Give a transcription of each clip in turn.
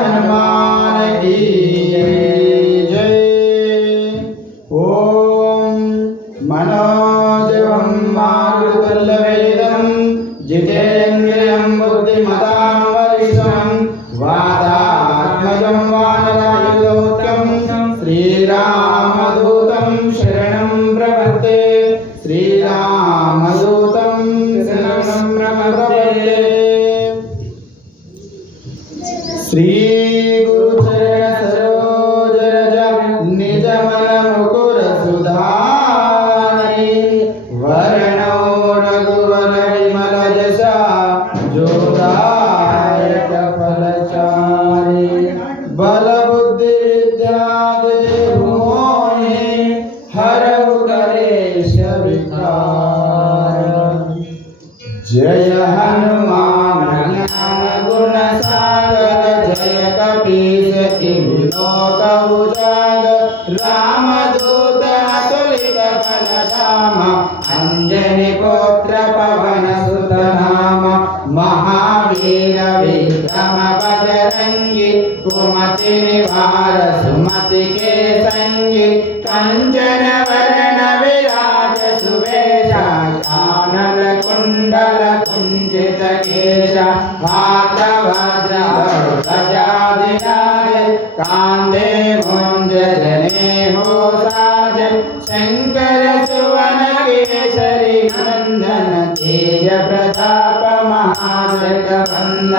हनुमान की जय। ओम मनोजवं मारुतुल्यवेगं जितेन्द्रियं बुद्धिमतां वरिष्ठं वातात्मजं वानरायुधमुख्यं श्रीरामदूतं शरणं प्रपद्ये। श्रीरामदूतं शरणं प्रपद्ये। श्री गुरुचरण सरोज रज निज मन मुकुर सुधारि वरणो रघुवर विमल जसा जोदायक फलचारि बल बुद्धि विद्या देहु मोहि हरहु कलेश विकार। जय हनुमान ज्ञान गुण सागर जय कपीस तिलोक उजागर रामदूत अतुलित बल धाम अंजनी पुत्र पवन सुत नाम महावीर विक्रम बजरंगी कुमति निवार सुमति के संगी कंचन वरण विराज सुवेशा कानन कुंडल कुंचित केशा हाथ वज्र ध्वजाधिराज कांधे भुज जनेऊ साज शंकर सुवन केसरी नंदन तेज प्रताप महाजगवंदन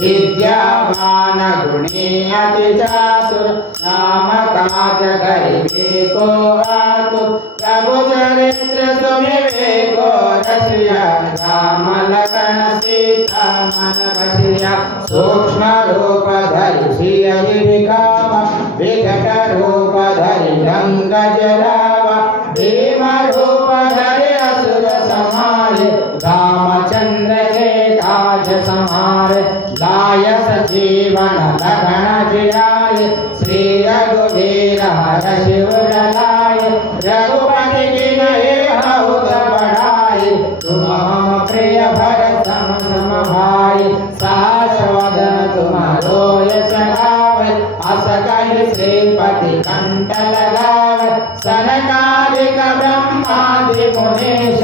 विद्यावान गुणी अति चातुर राम काज करिबे को आतुर प्रभु चरित्र सुनिबे को रसिया राम लखन सीता मन बसिया सूक्ष्म रूप धरि सिय दिखावा विकट रूप धरि रंग जरावा भीम रूप धरि असुर संहारे रामचंद्र के काज संहारे लाय सजीवन लखन जियाए श्री रघुवीर हर्षि उर लाए रघुपति कीन्ही बहुत बड़ाई तुम मम प्रिय भरतम सम भाई सहस वदन तुम्हारो यश गावे अस कहि श्रीपति कंठ लगावे सनकादिक ब्रह्मादि मुनीश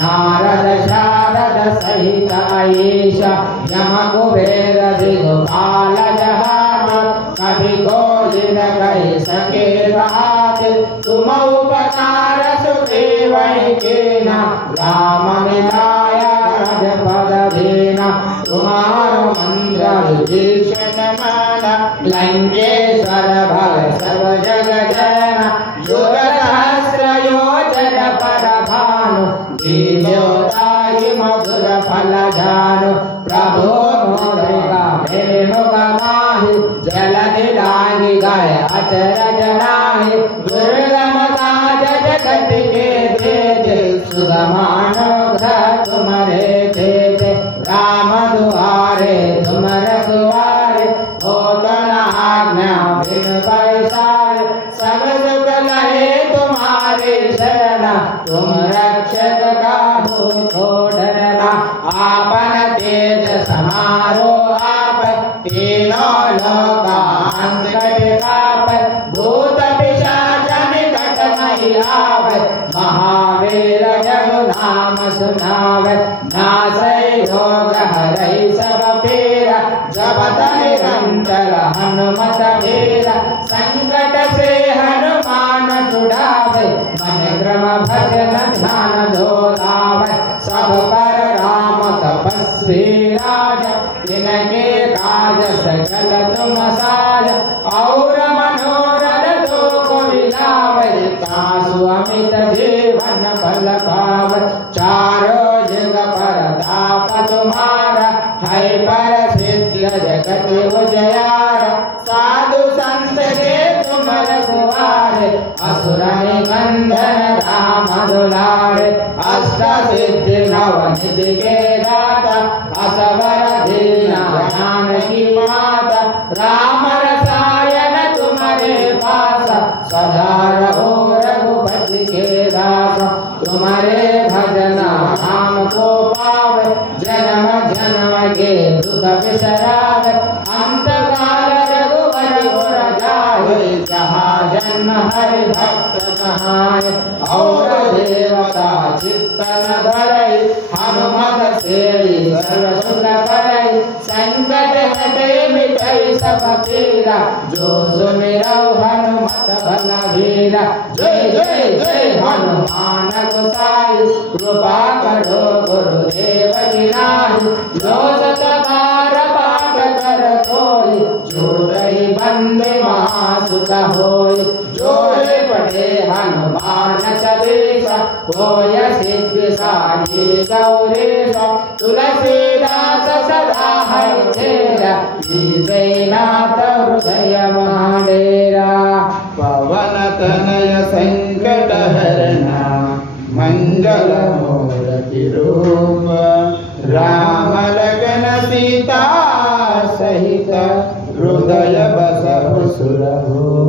नारद शारद सहित अहीश यम कुबेर दिगपाल जहान कभी कोई न कहि सके बात तुम उपकार सुग्रीव कीना राम मिलाया राजपद दीना तुम्हारो मंत्र विभीषण माना लंकेश्वर भव सब जग जना युग सहस्र योजन पर भानु दिव्योताहि मधुर फल जानु प्रभु मोदका भेनु गमाहि जलधि लांघि गए अचरज नाहि दुर्गम काज जगत के देते सुगमानुग्रह तुम्हारे देते राम दुआरे तुम रखवारे हो आज्ञा बिन पैसारे सब सुख लहे तुम्हारे शरण तुम रक्षक काहू को डरना आपन तेज समारो आप तीनों लोकांत काप भूत पिशाच निकट नहीं आवे महावीर जब नाम सुनावे नासै रोग हरै सब पीरा जपत निरंतर हनुमत वीरा संकट से हनुमान छुड़ावे मन क्रम भजन ध्यान धोलावे सब पर राम तपस्वी राज जिनके काज सकल तुम साज और मनोरथ तो कोई लावे तासु अमित जीवन बल पावे चारों जुग परताप तुम्हारा है पर सिद्ध जगत उजियारा साधु संत के तुम रखवारे असुर निकंदन राम दुलारे अष्ट सिद्धि नव निधि के दाता असवर दीना जानकी माता राम रसायन तुम्हारे पास सदा रहो रघुपति के दास तुम्हारे भजन नाम को पावे जन्म जन्म के दुख बिसरावे अंत काल जन्म हरि भक्त सहाय और देवता चित्तन धरई हनुमत से सर्व सुख करई संकट हटे मिटई सब पीरा जो सुमिरौ हनुमत बल वीरा जय जय जय हनुमान गोसाई कृपा करो गुरुदेव की नाई जो सत बार पाठ कर कोई जो रही बंदे महासुख होय जो पढ़े हनुमान चालीसा होय सिद्धि सारी गौरीसा तुलसीदास सदा है तेरा नाथ हृदय माडेरा पवन तनय संकट हरना मंगल मूर्ति रूप राम लगन सीता सहित हृदय बसहु सुरभूप